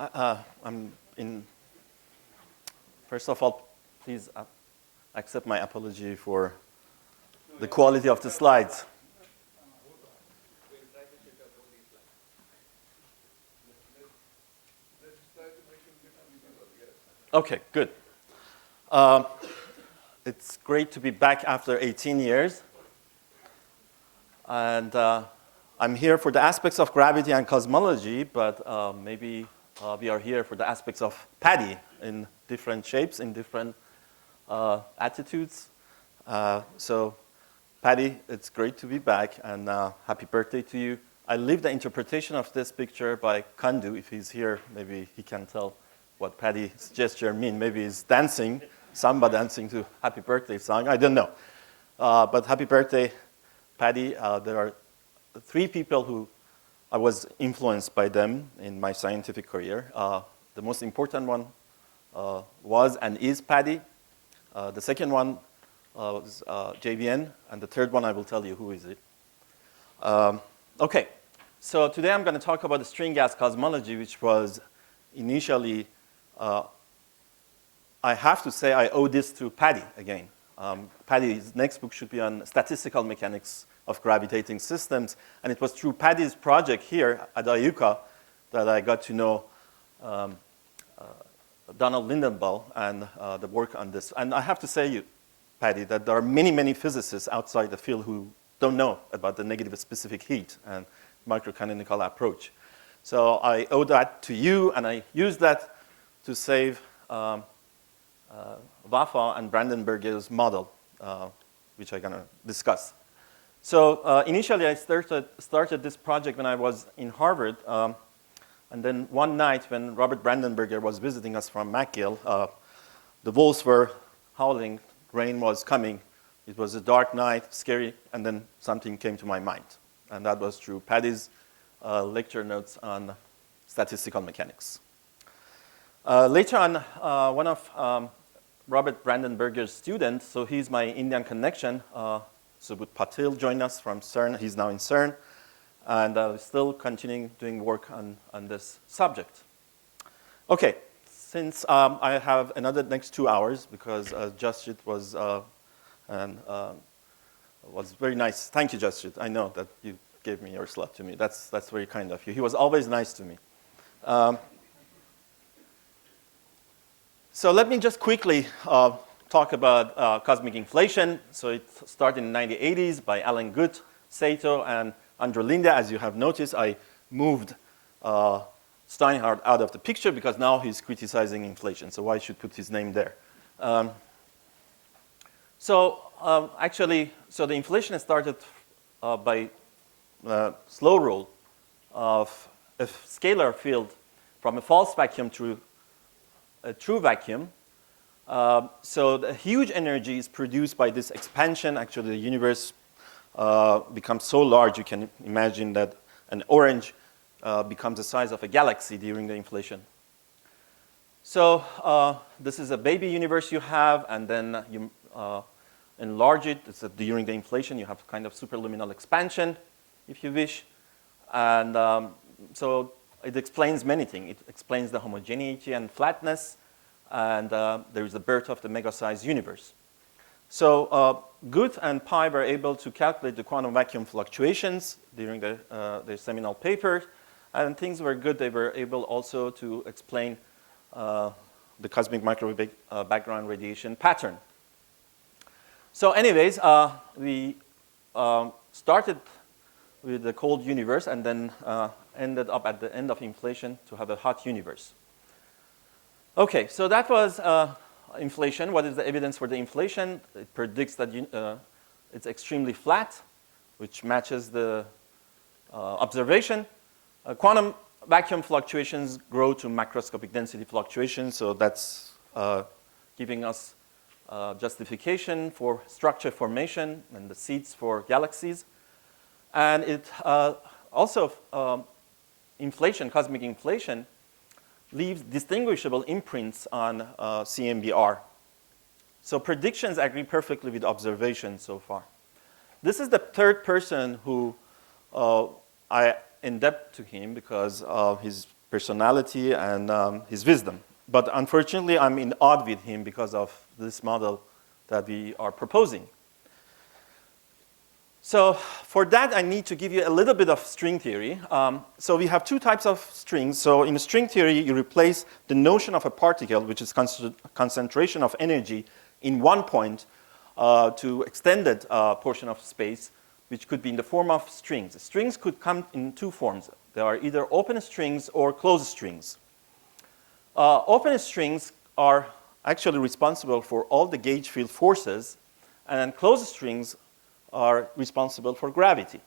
I'm in. First of all, please accept my apology for the quality of the slides. Okay, good. It's great to be back after 18 years. And I'm here for the aspects of gravity and cosmology, but maybe we are here for the aspects of PADI in different shapes, in different attitudes. So PADI, it's great to be back, and happy birthday to you. I leave the interpretation of this picture by Kandu. If he's here, maybe he can tell what PADI's gesture means. Maybe he's dancing, samba dancing to happy birthday song. I don't know. But happy birthday, PADI. There are 3 people who I was influenced by them in my scientific career. The most important one was and is PADI. The second one was JVN. And the third one, I will tell you who is it. Okay, so today I'm going to talk about the string gas cosmology, which was initially, I have to say I owe this to PADI again. PADI's next book should be on statistical mechanics of gravitating systems. And it was through PADI's project here at IUCAA that I got to know Donald Lindenbaugh and the work on this. And I have to say, PADI, that there are many, many physicists outside the field who don't know about the negative specific heat and microcanonical approach. So I owe that to you, and I use that to save Waffa and Brandenberger's model, which I'm going to discuss. So initially, I started this project when I was in Harvard. And then one night when Robert Brandenberger was visiting us from McGill, the wolves were howling, rain was coming. It was a dark night, scary, and then something came to my mind. And that was through PADI's lecture notes on statistical mechanics. Later on, one of Robert Brandenberger's students, so he's my Indian connection, Subodh Patil, joined us from CERN. He's now in CERN. And still continuing doing work on this subject. Okay, since I have another next 2 hours, because Jasjit was very nice. Thank you, Jasjit. I know that you gave me your slot to me. That's very kind of you. He was always nice to me. So let me just quickly talk about cosmic inflation. So it started in the 1980s by Alan Guth, Saito, and Andrew Linde. As you have noticed, I moved Steinhardt out of the picture because now he's criticizing inflation. So why should put his name there? Actually, the inflation started by slow roll of a scalar field from a false vacuum to a true vacuum. So the huge energy is produced by this expansion. Actually, the universe becomes so large, you can imagine that an orange becomes the size of a galaxy during the inflation. So this is a baby universe you have, and then you enlarge it. It's during the inflation, you have kind of superluminal expansion, if you wish. And so it explains many things. It explains the homogeneity and flatness, and there is the birth of the mega-sized universe. So Guth and Pai were able to calculate the quantum vacuum fluctuations during their seminal paper, and things were good. They were able also to explain the cosmic microwave background radiation pattern. So anyways, we started with the cold universe and then ended up at the end of inflation to have a hot universe. Okay, so that was inflation. What is the evidence for the inflation? It predicts that it's extremely flat, which matches the observation. Quantum vacuum fluctuations grow to macroscopic density fluctuations, so that's giving us justification for structure formation and the seeds for galaxies. And it also, inflation, cosmic inflation, leaves distinguishable imprints on CMBR. So predictions agree perfectly with observations so far. This is the third person who I indebted to him because his personality and his wisdom. But unfortunately, I'm in odd with him because of this model that we are proposing. So for that, I need to give you a little bit of string theory. So we have two types of strings. So in string theory, you replace the notion of a particle, which is concentration of energy in one point, to extended portion of space, which could be in the form of strings. Strings could come in two forms. They are either open strings or closed strings. Open strings are actually responsible for all the gauge field forces, and closed strings are responsible for gravity.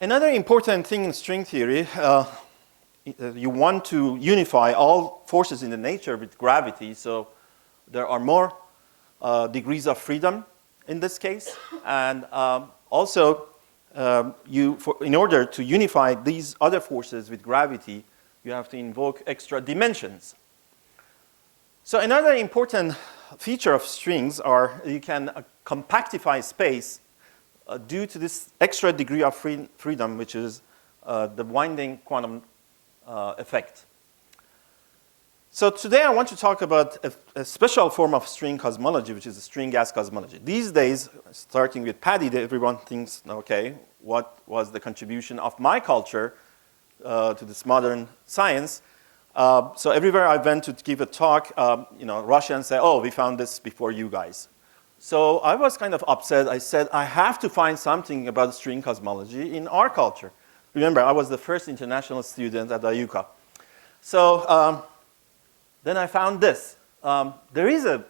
Another important thing in string theory, you want to unify all forces in the nature with gravity, so there are more degrees of freedom in this case, and also in order to unify these other forces with gravity, you have to invoke extra dimensions. So another important feature of strings are you can compactify space due to this extra degree of freedom, which is the winding quantum effect. So today I want to talk about a special form of string cosmology, which is string gas cosmology. These days, starting with Paddy, everyone thinks, okay, what was the contribution of my culture to this modern science? So everywhere I went to give a talk, Russians say, oh, we found this before you guys. So I was kind of upset. I said, I have to find something about string cosmology in our culture. Remember, I was the first international student at IUCAA. So then I found this. There is a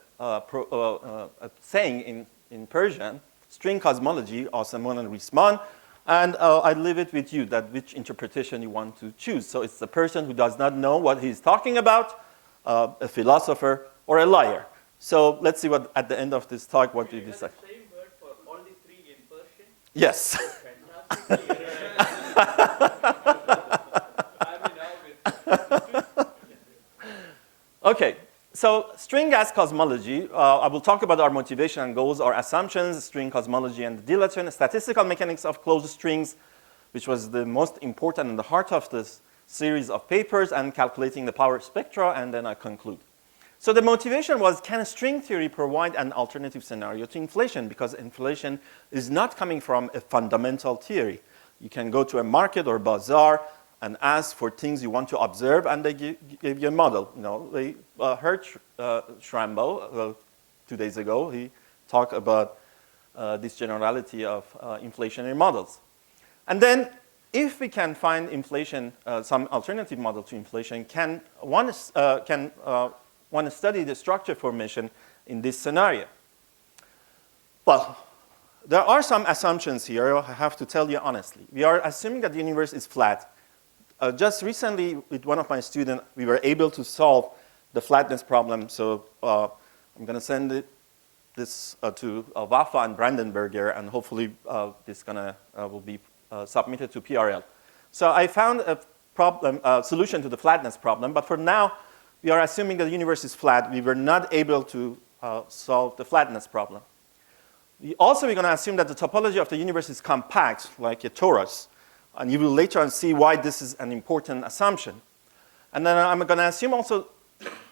saying in Persian, string cosmology, asaman and risman, and I leave it with you, that which interpretation you want to choose. So it's the person who does not know what he's talking about, a philosopher, or a liar. So let's see what, at the end of this talk, what do you decide? The same word for all the three in Persian? Yes. Okay, so string gas cosmology, I will talk about our motivation and goals, our assumptions, string cosmology and the dilaton, statistical mechanics of closed strings, which was the most important in the heart of this series of papers, and calculating the power spectra, and then I conclude. So the motivation was, can string theory provide an alternative scenario to inflation? Because inflation is not coming from a fundamental theory. You can go to a market or bazaar and ask for things you want to observe, and they give you a model. They heard Schrambo 2 days ago. He talked about this generality of inflationary models. And then, if we can find inflation, some alternative model to inflation, can one study the structure formation in this scenario? Well, there are some assumptions here. I have to tell you honestly. We are assuming that the universe is flat. Just recently, with one of my students, we were able to solve the flatness problem. So I'm going to send this to Wafa and Brandenberger, and hopefully this will be submitted to PRL. So I found a solution to the flatness problem, but for now, we are assuming that the universe is flat. We were not able to solve the flatness problem. We're going to assume that the topology of the universe is compact, like a torus. And you will later on see why this is an important assumption. And then I'm going to assume also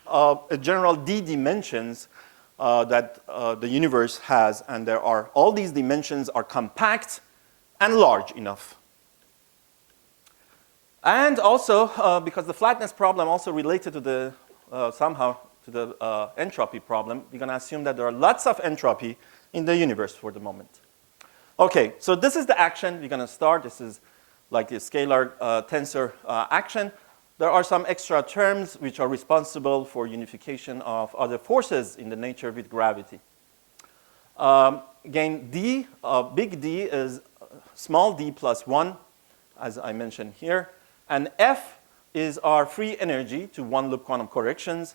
a general d dimensions that the universe has, and all these dimensions are compact and large enough. And also, because the flatness problem also related to the somehow to the entropy problem, we're going to assume that there are lots of entropy in the universe for the moment. Okay, so this is the action we're going to start. This is like the scalar tensor action. There are some extra terms which are responsible for unification of other forces in the nature with gravity. Again, D, big D is small d plus 1, as I mentioned here. And F is our free energy to one-loop quantum corrections.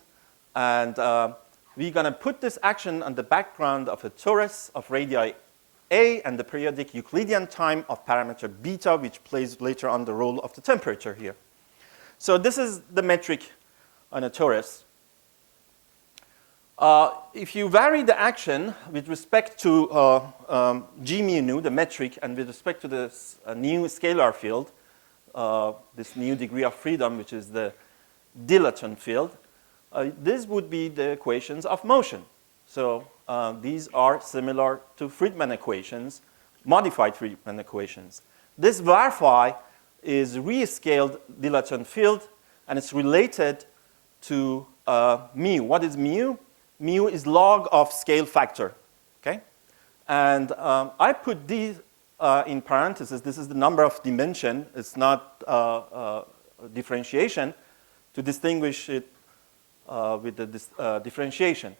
And we're going to put this action on the background of a torus of radii A and the periodic Euclidean time of parameter beta, which plays later on the role of the temperature here. So this is the metric on a torus. If you vary the action with respect to g mu nu, the metric, and with respect to this new scalar field, this new degree of freedom, which is the dilaton field, these would be the equations of motion. So these are similar to Friedmann equations, modified Friedmann equations. This var phi is rescaled dilaton field, and it's related to mu. What is mu? Mu is log of scale factor, okay? And I put these in parentheses. This is the number of dimension. It's not differentiation to distinguish it with the differentiation.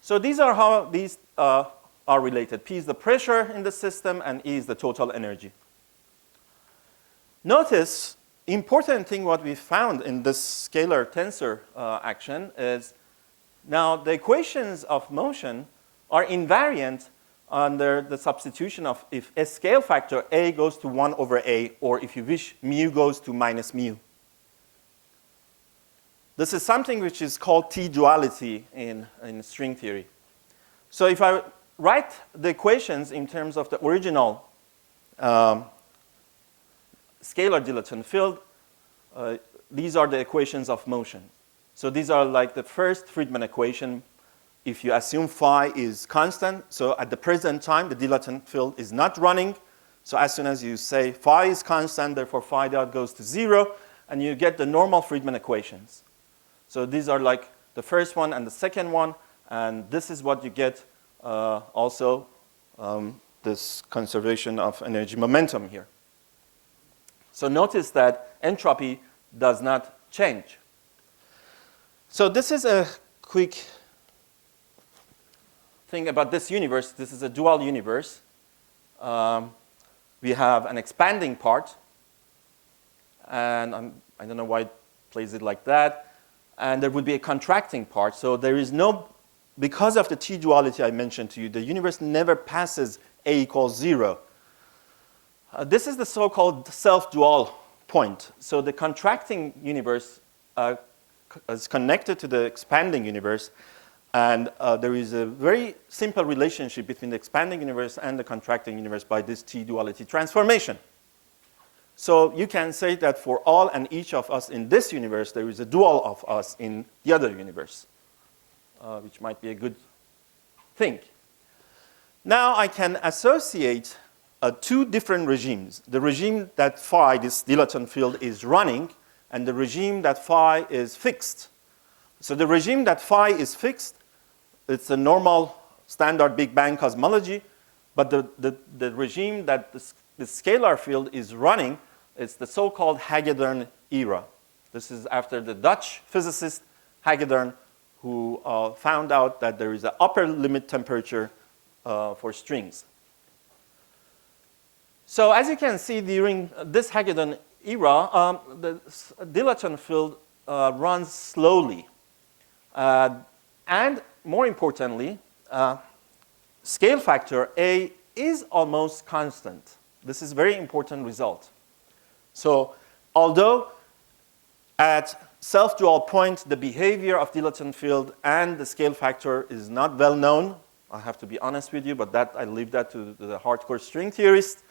So these are how these are related. P is the pressure in the system, and E is the total energy. Notice, important thing what we found in this scalar tensor action is now the equations of motion are invariant under the substitution of if a scale factor A goes to 1 over A, or if you wish, mu goes to minus mu. This is something which is called T-duality in string theory. So if I write the equations in terms of the original scalar dilaton field, these are the equations of motion. So these are like the first Friedmann equation. If you assume phi is constant, so at the present time, the dilaton field is not running. So as soon as you say phi is constant, therefore phi dot goes to 0, and you get the normal Friedmann equations. So these are like the first one and the second one, and this is what you get also this conservation of energy momentum here. So notice that entropy does not change. So this is a quick thing about this universe. This is a dual universe. We have an expanding part, and I don't know why it plays it like that. And there would be a contracting part. So there is no, because of the T-duality I mentioned to you, the universe never passes A equals 0. This is the so-called self-dual point. So the contracting universe is connected to the expanding universe. And there is a very simple relationship between the expanding universe and the contracting universe by this T-duality transformation. So you can say that for all and each of us in this universe, there is a dual of us in the other universe, which might be a good thing. Now I can associate two different regimes. The regime that phi, this dilaton field, is running, and the regime that phi is fixed. So the regime that phi is fixed, it's a normal standard Big Bang cosmology, but the regime that the scalar field is running, it's the so-called Hagedorn era. This is after the Dutch physicist Hagedorn, who found out that there is an upper limit temperature for strings. So as you can see, during this Hagedorn era, the dilaton field runs slowly. And more importantly, scale factor A is almost constant. This is a very important result. So although at self-dual point, the behavior of dilaton field and the scale factor is not well known, I have to be honest with you, but that I leave that to the hardcore string theorists.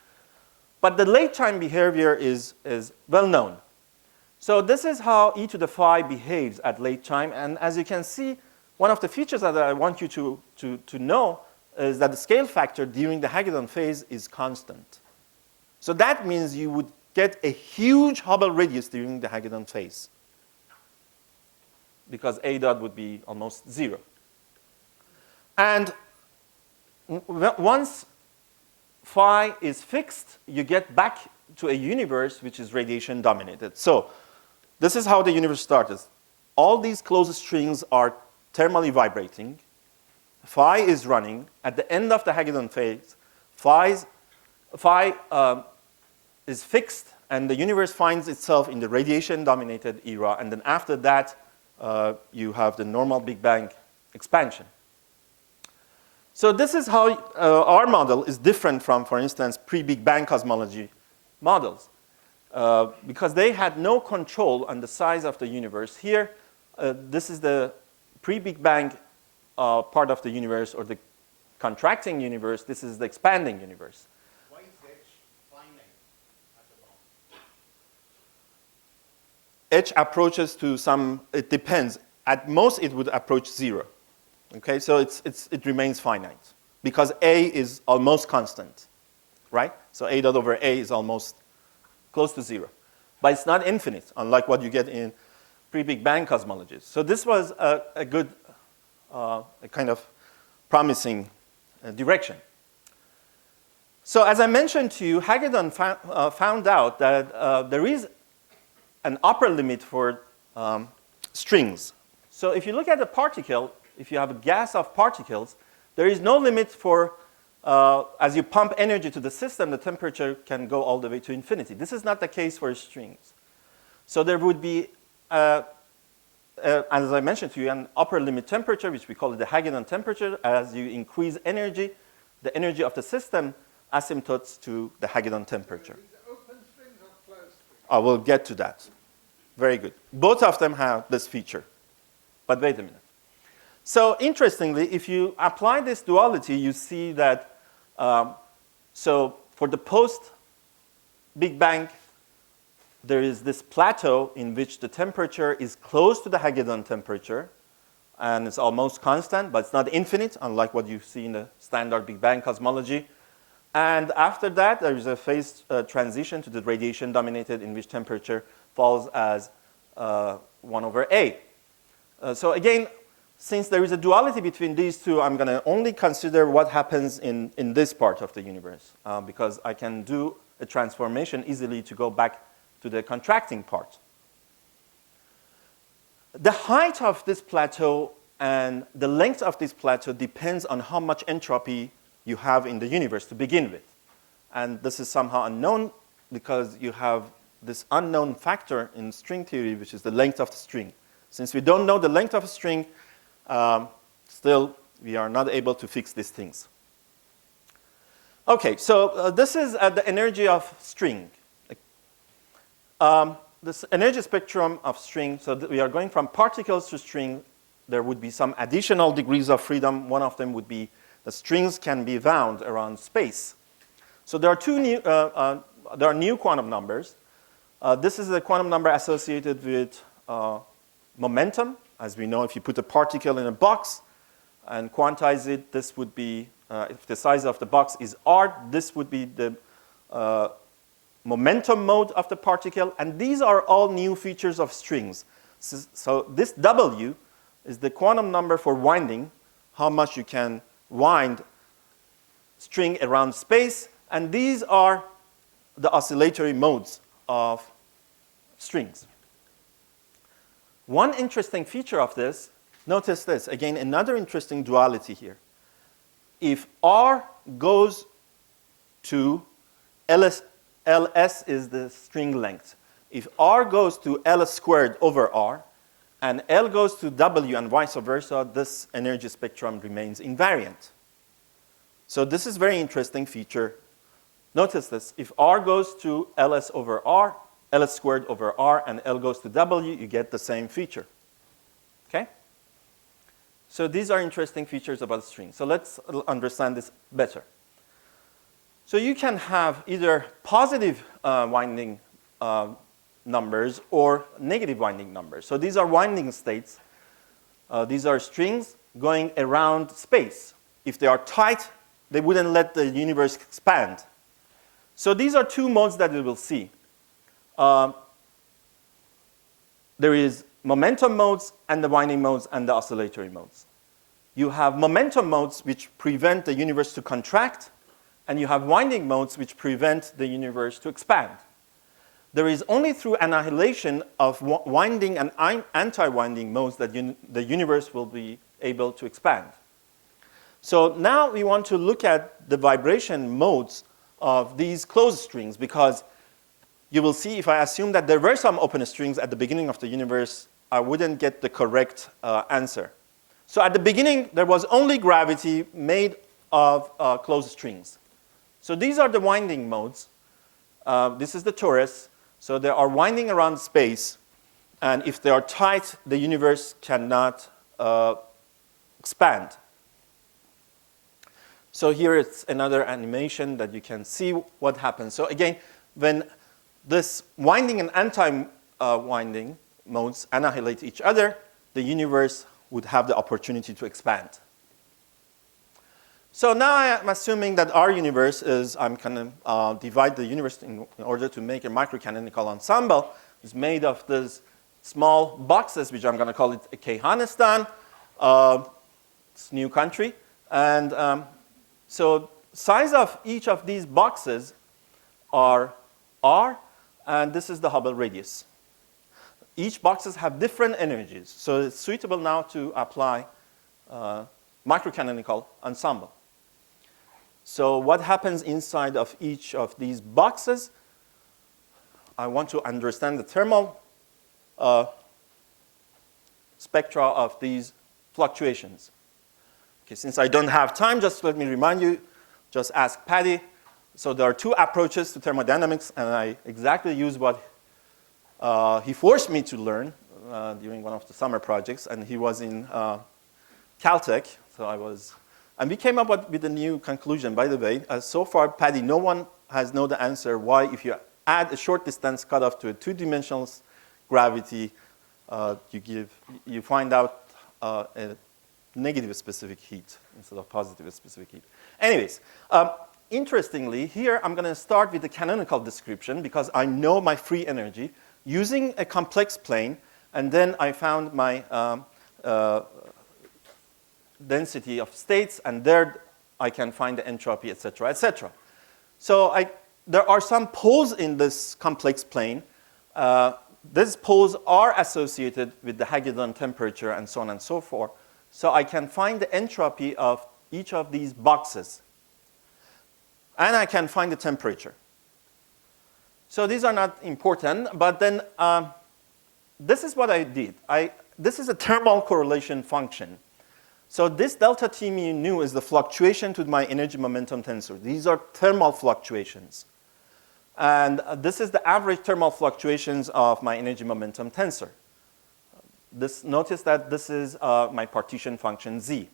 But the late time behavior is well known. So this is how e to the phi behaves at late time. And as you can see, one of the features that I want you to know is that the scale factor during the Hagedorn phase is constant. So that means you would get a huge Hubble radius during the Hagedorn phase, because A dot would be almost 0. And once phi is fixed, you get back to a universe which is radiation dominated. So this is how the universe started. All these closed strings are thermally vibrating. Phi is running. At the end of the Hagedorn phase, phi is fixed, and the universe finds itself in the radiation-dominated era. And then after that, you have the normal Big Bang expansion. So this is how our model is different from, for instance, pre-Big Bang cosmology models, because they had no control on the size of the universe. Here, this is the pre-Big Bang part of the universe, or the contracting universe. This is the expanding universe. Why is H finite at the h approaches to some, it depends. At most, it would approach 0. Okay, so it remains finite because a is almost constant, right? So a dot over a is almost close to 0. But it's not infinite, unlike what you get in pre-Big Bang cosmologies. So this was a good, a kind of promising direction. So as I mentioned to you, Hagedorn found out that there is an upper limit for strings. So if you look at a particle, if you have a gas of particles, there is no limit for, as you pump energy to the system, the temperature can go all the way to infinity. This is not the case for strings. So there would be, as I mentioned to you, an upper limit temperature, which we call it the Hagedorn temperature. As you increase energy, the energy of the system asymptotes to the Hagedorn temperature. These are open strings or closed strings? I will get to that. Very good. Both of them have this feature. But wait a minute. So interestingly, if you apply this duality, you see that, so for the post-Big Bang, there is this plateau in which the temperature is close to the Hagedorn temperature, and it's almost constant, but it's not infinite, unlike what you see in the standard Big Bang cosmology. And after that, there is a phase transition to the radiation dominated, in which temperature falls as 1 over A. So again, since there is a duality between these two, I'm going to only consider what happens in this part of the universe, because I can do a transformation easily to go back to the contracting part. The height of this plateau and the length of this plateau depends on how much entropy you have in the universe to begin with. And this is somehow unknown because you have this unknown factor in string theory, which is the length of the string. Since we don't know the length of a string, still we are not able to fix these things. Okay, so this is the energy of string. This energy spectrum of string, so we are going from particles to string. There would be some additional degrees of freedom. One of them would be the strings can be wound around space. So there are new quantum numbers. This is a quantum number associated with momentum. As we know, if you put a particle in a box and quantize it, this would be, if the size of the box is r, this would be the momentum mode of the particle. And these are all new features of strings. So this W is the quantum number for winding, how much you can wind string around space. And these are the oscillatory modes of strings. One interesting feature of this, notice this, again, another interesting duality here. If R goes to LS is the string length. If R goes to L squared over R, and L goes to W and vice versa, this energy spectrum remains invariant. So this is a very interesting feature. Notice this. If R goes to LS over R, L squared over R, and L goes to W, you get the same feature. Okay? So these are interesting features about strings. So let's understand this better. So you can have either positive winding numbers or negative winding numbers. So these are winding states. These are strings going around space. If they are tight, they wouldn't let the universe expand. So these are two modes that we will see. There is momentum modes and the winding modes and the oscillatory modes. You have momentum modes which prevent the universe to contract, and you have winding modes which prevent the universe to expand. There is only through annihilation of winding and anti-winding modes that the universe will be able to expand. So now we want to look at the vibration modes of these closed strings, because you will see if I assume that there were some open strings at the beginning of the universe, I wouldn't get the correct answer. So at the beginning, there was only gravity made of closed strings. So these are the winding modes. This is the torus. So they are winding around space. And if they are tight, the universe cannot expand. So here it's another animation that you can see what happens. So again, when this winding and winding modes annihilate each other, the universe would have the opportunity to expand. So now I'm assuming that our universe is, I'm going to divide the universe in order to make a microcanonical ensemble, is made of these small boxes, which I'm going to call it Kayhanistan. It's a new country. And so size of each of these boxes are R, and this is the Hubble radius. Each boxes have different energies, so it's suitable now to apply microcanonical ensemble. So what happens inside of each of these boxes? I want to understand the thermal spectra of these fluctuations. Okay, since I don't have time, just let me remind you, just ask Paddy. So there are two approaches to thermodynamics, and I exactly use what he forced me to learn during one of the summer projects, and he was in Caltech, so I was. And we came up with a new conclusion, by the way. So far, Paddy, no one has known the answer why if you add a short distance cutoff to a two-dimensional gravity, you find out a negative specific heat instead of positive specific heat. Anyways, interestingly, here I'm going to start with the canonical description because I know my free energy using a complex plane, and then I found my density of states, and there I can find the entropy, et cetera, et cetera. So there are some poles in this complex plane. These poles are associated with the Hagedorn temperature and so on and so forth. So I can find the entropy of each of these boxes. And I can find the temperature. So these are not important, but then this is what I did. This is a thermal correlation function. So this delta T mu nu is the fluctuation to my energy momentum tensor. These are thermal fluctuations. And this is the average thermal fluctuations of my energy momentum tensor. Notice that this is my partition function Z.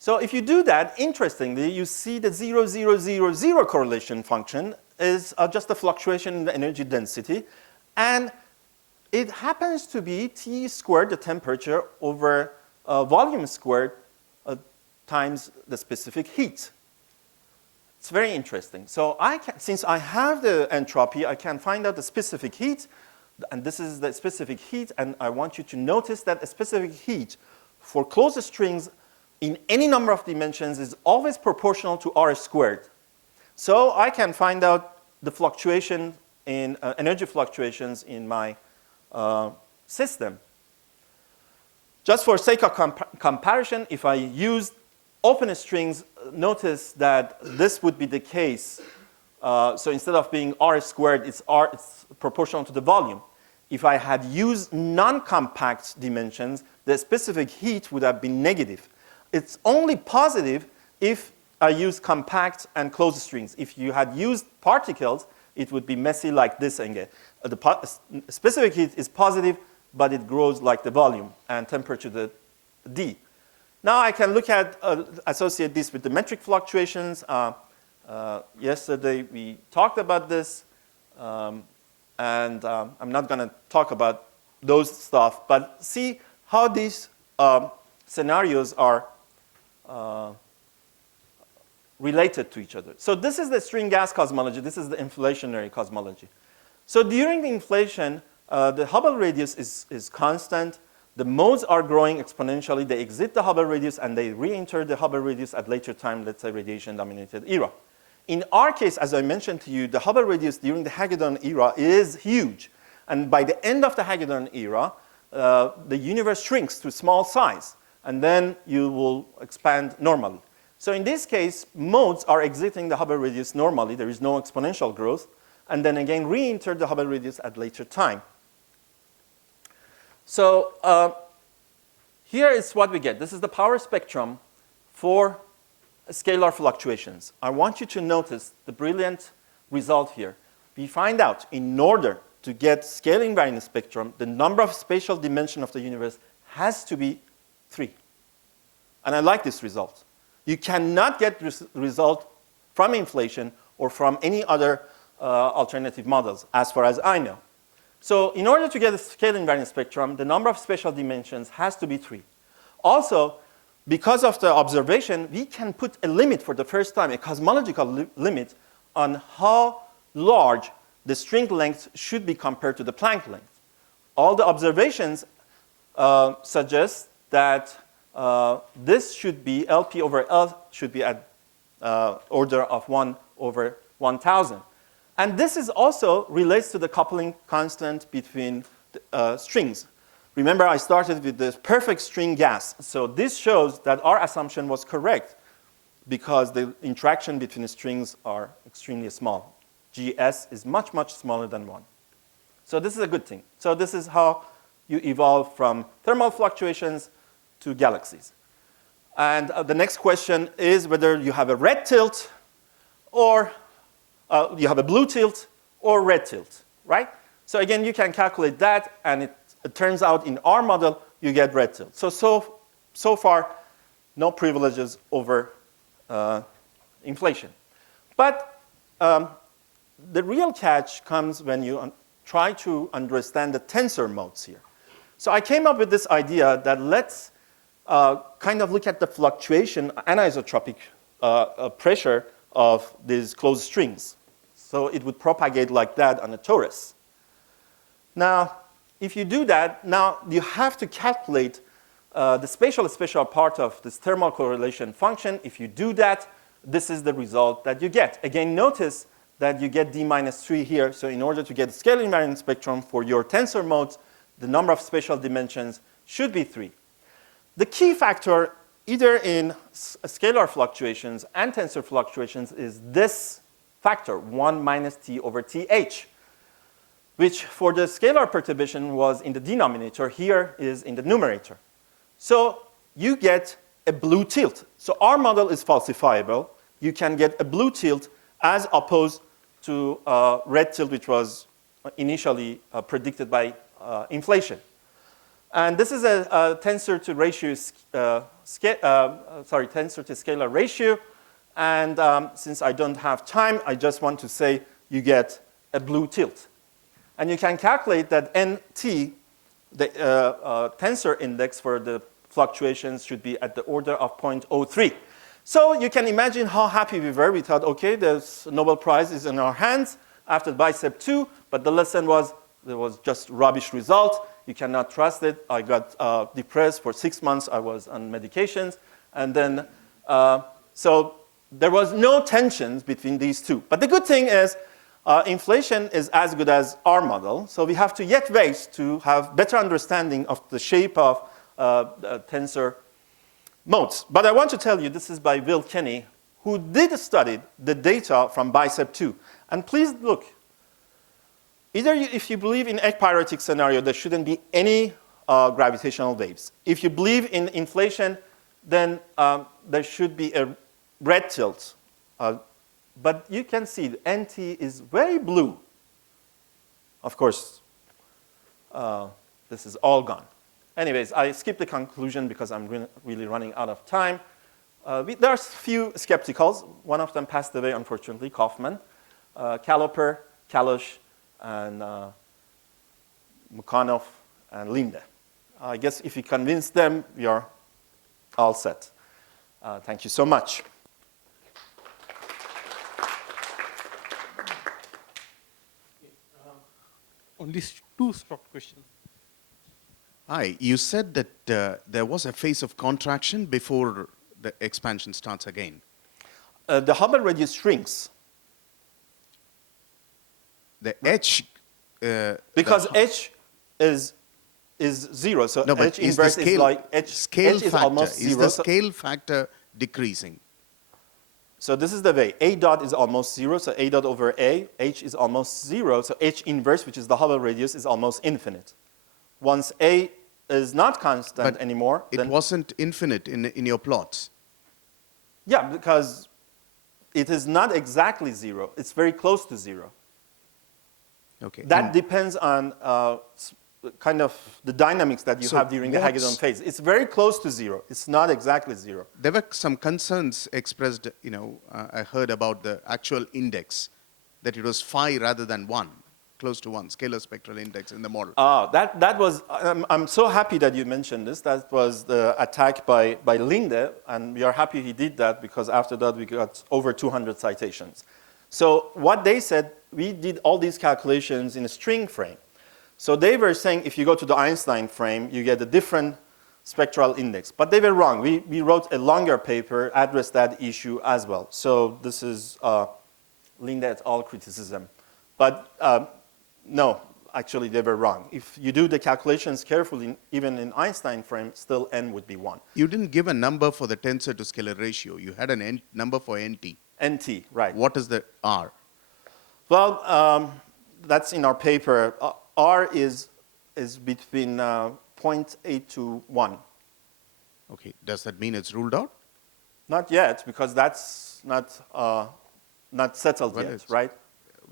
So if you do that, interestingly, you see the 0, 0, 0, 0 correlation function is just a fluctuation in the energy density. And it happens to be T squared, the temperature, over volume squared times the specific heat. It's very interesting. So since I have the entropy, I can find out the specific heat. And this is the specific heat. And I want you to notice that a specific heat for closed strings in any number of dimensions is always proportional to R squared. So I can find out the fluctuation in energy fluctuations in my system. Just for sake of comparison, if I use open strings, notice that this would be the case. So instead of being R squared, it's proportional to the volume. If I had used non-compact dimensions, the specific heat would have been negative. It's only positive if I use compact and closed strings. If you had used particles, it would be messy like this again. The specific heat is positive, but it grows like the volume and temperature the D. Now I can look at, associate this with the metric fluctuations. Yesterday we talked about this, and I'm not going to talk about those stuff, but see how these scenarios are related to each other. So this is the string gas cosmology. This is the inflationary cosmology. So during the inflation, the Hubble radius is constant. The modes are growing exponentially. They exit the Hubble radius, and they re-enter the Hubble radius at later time, let's say radiation-dominated era. In our case, as I mentioned to you, the Hubble radius during the Hagedorn era is huge. And by the end of the Hagedorn era, the universe shrinks to small size. And then you will expand normally. So in this case, modes are exiting the Hubble radius normally. There is no exponential growth. And then again, re-enter the Hubble radius at later time. So here is what we get. This is the power spectrum for scalar fluctuations. I want you to notice the brilliant result here. We find out in order to get scale invariant spectrum, the number of spatial dimension of the universe has to be 3. And I like this result. You cannot get this result from inflation or from any other alternative models, as far as I know. So in order to get a scale invariant spectrum, the number of spatial dimensions has to be 3. Also, because of the observation, we can put a limit for the first time, a cosmological limit on how large the string length should be compared to the Planck length. All the observations suggest that this should be, LP over L should be at order of 1 over 1,000. And this is also relates to the coupling constant between strings. Remember, I started with the perfect string gas. So this shows that our assumption was correct because the interaction between the strings are extremely small. GS is much, much smaller than 1. So this is a good thing. So this is how you evolve from thermal fluctuations to galaxies. And the next question is whether you have a red tilt or you have a blue tilt or red tilt, right? So again, you can calculate that, and it turns out in our model, you get red tilt. So far, no privileges over inflation. But the real catch comes when you try to understand the tensor modes here. So I came up with this idea that let's kind of look at the fluctuation, anisotropic pressure of these closed strings. So it would propagate like that on a torus. Now, if you do that, now you have to calculate the spatial part of this thermal correlation function. If you do that, this is the result that you get. Again, notice that you get D minus 3 here. So in order to get a scale invariant spectrum for your tensor modes, the number of spatial dimensions should be 3. The key factor, either in scalar fluctuations and tensor fluctuations, is this factor, 1 minus T over TH, which for the scalar perturbation was in the denominator, here is in the numerator. So you get a blue tilt. So our model is falsifiable. You can get a blue tilt as opposed to red tilt, which was initially predicted by inflation. And this is a tensor to ratio, tensor to scalar ratio. And since I don't have time, I just want to say you get a blue tilt. And you can calculate that NT, the tensor index for the fluctuations, should be at the order of 0.03. So you can imagine how happy we were. We thought, OK, the Nobel Prize is in our hands after BICEP 2. But the lesson was there was just rubbish result. You cannot trust it. I got depressed for 6 months. I was on medications. And then, so there was no tensions between these two. But the good thing is inflation is as good as our model. So we have to yet wait to have better understanding of the shape of tensor modes. But I want to tell you, this is by Will Kenny, who did study the data from BICEP 2. And please look. Either if you believe in ekpyrotic scenario, there shouldn't be any gravitational waves. If you believe in inflation, then there should be a red tilt. But you can see the NT is very blue. Of course, this is all gone. Anyways, I skipped the conclusion because I'm really running out of time. There are a few skepticals. One of them passed away, unfortunately, Kaufman. Caloper, Kalosh, and Mukhanov, and Linde. I guess if you convince them, we are all set. Thank you so much. Only 2 short questions. Hi, you said that there was a phase of contraction before the expansion starts again. The Hubble radius shrinks. The H... because H is 0, so no, H inverse is like H is almost 0. Is the scale factor decreasing? So this is the way. A dot is almost 0, so A dot over A. H is almost 0, so H inverse, which is the Hubble radius, is almost infinite. Once A is not constant anymore, it wasn't infinite in your plots. Yeah, because it is not exactly 0. It's very close to 0. Okay. That depends on kind of the dynamics that you have during the Hagedorn phase. It's very close to 0. It's not exactly 0. There were some concerns expressed, I heard about the actual index, that it was 5 rather than 1. close to 1, scalar spectral index in the model. That was, I'm so happy that you mentioned this. That was the attack by Linde, and we are happy he did that because after that we got over 200 citations. So what they said, we did all these calculations in a string frame. So they were saying if you go to the Einstein frame, you get a different spectral index. But they were wrong. We wrote a longer paper, addressed that issue as well. So this is Linde et al. Criticism. But no, actually they were wrong. If you do the calculations carefully, even in Einstein frame, still n would be 1. You didn't give a number for the tensor to scalar ratio. You had a number for NT. NT, right. What is the R? Well, that's in our paper. R is between 0.8 to 1. Okay, does that mean it's ruled out? Not yet, because that's not settled Well, yet, right?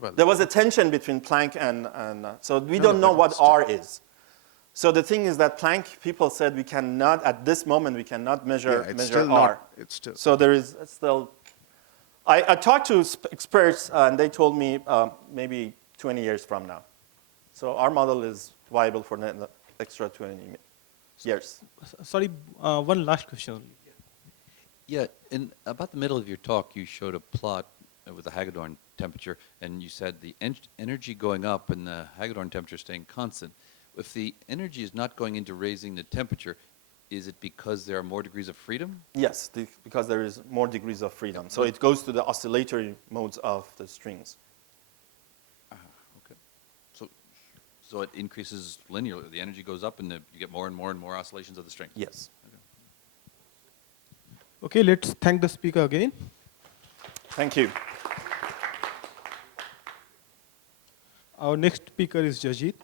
Well, There was a tension between Planck and so we don't know what R is. So the thing is that Planck people said we cannot, at this moment, we cannot measure, yeah, it's measure still R. not. It's still. So there is still, I talked to experts and they told me maybe 20 years from now. So our model is viable for the extra 20 years. Sorry, one last question only. Yeah, in about the middle of your talk, you showed a plot with the Hagedorn temperature, and you said the energy going up and the Hagedorn temperature staying constant. If the energy is not going into raising the temperature, is it because there are more degrees of freedom? Yes, because there is more degrees of freedom. So it goes to the oscillatory modes of the strings. Okay. So it increases linearly. The energy goes up, and you get more and more and more oscillations of the strings. Yes. Okay, let's thank the speaker again. Thank you. Our next speaker is Jajit.